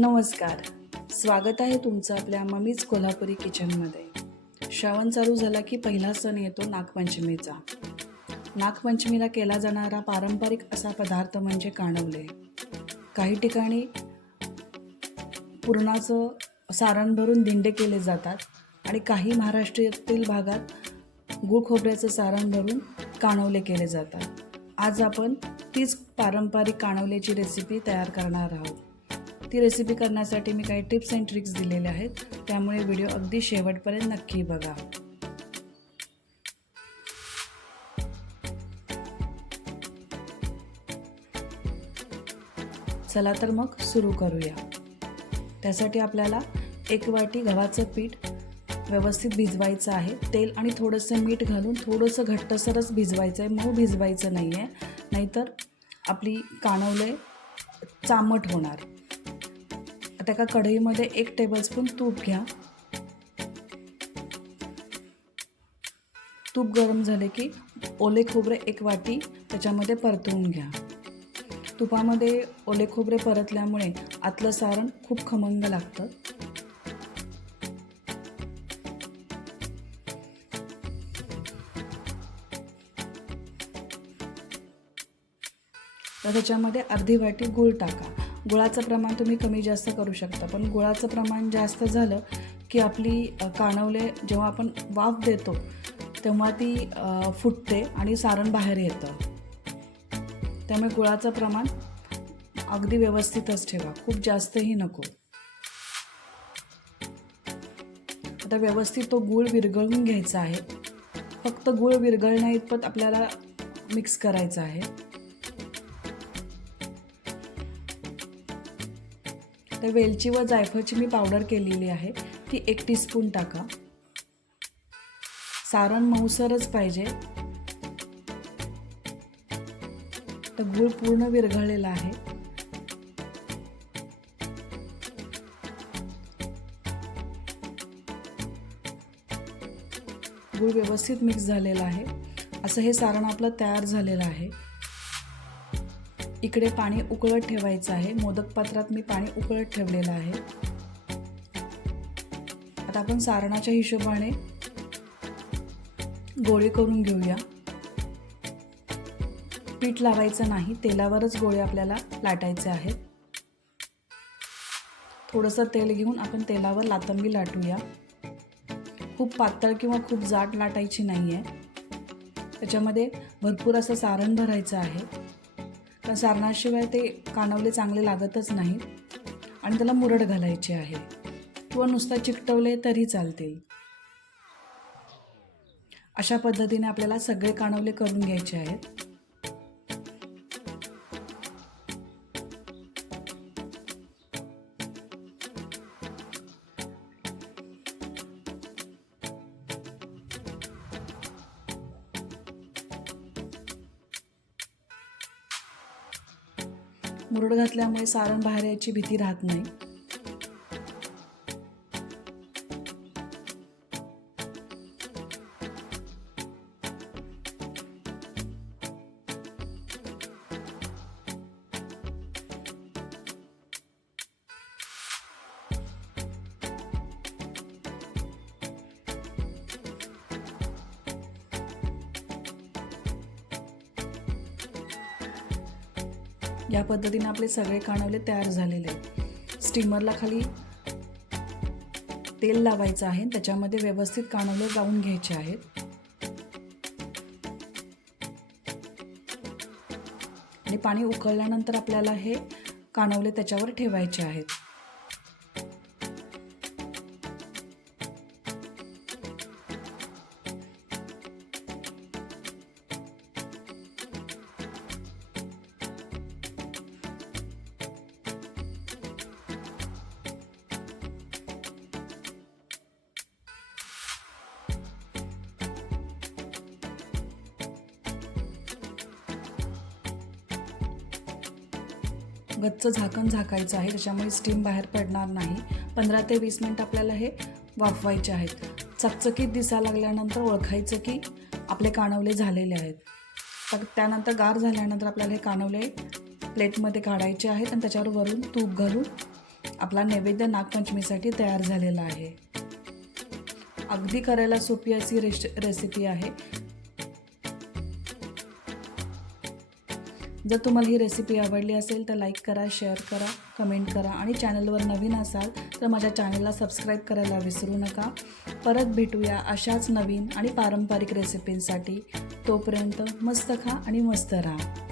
नमस्कार. स्वागत आहे तुमचं आपल्या मम्मीज कोल्हापुरी किचनमध्ये. श्रावण चालू झाला की पहिला सण येतो नागपंचमीचा. नागपंचमीला केला जाणारा पारंपरिक असा पदार्थ म्हणजे काणवले काही ठिकाणी पुरणाचं सारण भरून दिंडे केले जातात आणि काही महाराष्ट्रातील भागात गुळ खोबऱ्याचं सारण भरून काणवले केले जातात. आज आपण तीच पारंपरिक काणवल्याची रेसिपी तयार करणार आहोत. ती रेसिपी करण्यासाठी मी काही टिप्स अँड ट्रिक्स दिलेल्या आहेत. त्यामुळे व्हिडिओ अगदी शेवटपर्यंत नक्की बघा. चला तर मग सुरू करूया. त्यासाठी आपल्याला एक वाटी गव्हाचं पीठ व्यवस्थित भिजवायचं आहे. तेल आणि थोडंसं मीठ घालून थोडंसं घट्टसरच भिजवायचं आहे. मऊ भिजवायचं नाही आहे नाहीतर आपली कानवले चामट होणार. आता एका कढईमध्ये एक टेबलस्पून तूप घ्या. तूप गरम झाले की ओले खोबरे एक वाटी त्याच्यामध्ये परतवून घ्या. तुपामध्ये ओले खोबरे परतल्यामुळे आतलं सारण खूप खमंग लागतं. तर त्याच्यामध्ये अर्धी वाटी गूळ टाका. गुळाचं प्रमाण तुम्ही कमी जास्त करू शकता. पण गुळाचं प्रमाण जास्त झालं की आपली कानवले जेव्हा आपण वाफ देतो तेव्हा ती फुटते आणि सारण बाहेर येतं. त्यामुळे गुळाचं प्रमाण अगदी व्यवस्थितच ठेवा. खूप जास्तही नको. आता व्यवस्थित तो गूळ विरघळून घ्यायचा आहे. फक्त गूळ विरघळण्या इतपत आपल्याला मिक्स करायचं आहे. तर वेलची व जायफळची मी पावडर केलेली आहे. ती एक टीस्पून टाका. सारण मऊसरच पाहिजे. तर गूळ पूर्ण विरघळलेला आहे. गूळ व्यवस्थित मिक्स झालेला आहे. असं हे सारण आपलं तयार झालेलं आहे. इकडे पाणी उकळत ठेवायचं आहे. मोदक पात्रात मी पाणी उकळत ठेवलेलं आहे. आता आपण सारणाच्या हिशोबाने गोळे करून घेऊया. पीठ लावायचं नाही तेलावरच गोळे आपल्याला लाटायचे आहेत. थोडंसं तेल घेऊन आपण तेलावर लातंबी लाटूया. खूप पातळ किंवा खूप जाड लाटायची नाही आहे त्याच्यामध्ये भरपूर असं सारण भरायचं आहे. कारण सारणाशिवाय ते कानवले चांगले लागतच नाहीत. आणि त्याला मुरड घालायची आहे. किंवा नुसता चिकटवले तरी चालतील. अशा पद्धतीने आपल्याला सगळे कानवले करून घ्यायचे आहेत. मुरड घातल्यामुळे सारण बाहेर यायची भीती राहत नाही. या पद्धतीने आपले सगळे कानवले तयार झालेले आहेत. स्टीमरला खाली तेल लावायचं आहे. त्याच्यामध्ये व्यवस्थित कानवले जाऊन घ्यायचे आहेत. आणि पाणी उकळल्यानंतर आपल्याला हे कानवले त्याच्यावर ठेवायचे आहेत. गच्च झाकण झाकायचं आहे त्याच्यामुळे स्टीम बाहेर पडणार नाही. पंधरा ते वीस मिनटं आपल्याला हे वाफवायचे आहेत. चकचकीत दिसायला लागल्यानंतर ओळखायचं की आपले कानवले झालेले आहेत. तर त्यानंतर गार झाल्यानंतर आपल्याला हे कानवले प्लेटमध्ये काढायचे आहेत आणि त्याच्यावर वरून तूप घालून आपला नैवेद्य नागपंचमीसाठी तयार झालेला आहे. अगदी करायला सोपी अशी रेश रेसिपी आहे. जर तुम्हाला ही रेसिपी आवडली असेल तर लाईक करा शेअर करा कमेंट करा आणि चॅनलवर नवीन असाल तर माझ्या चॅनलला सबस्क्राईब करायला विसरू नका. परत भेटूया अशाच नवीन आणि पारंपरिक रेसिपींसाठी तोपर्यंत मस्त खा आणि मस्त राहा.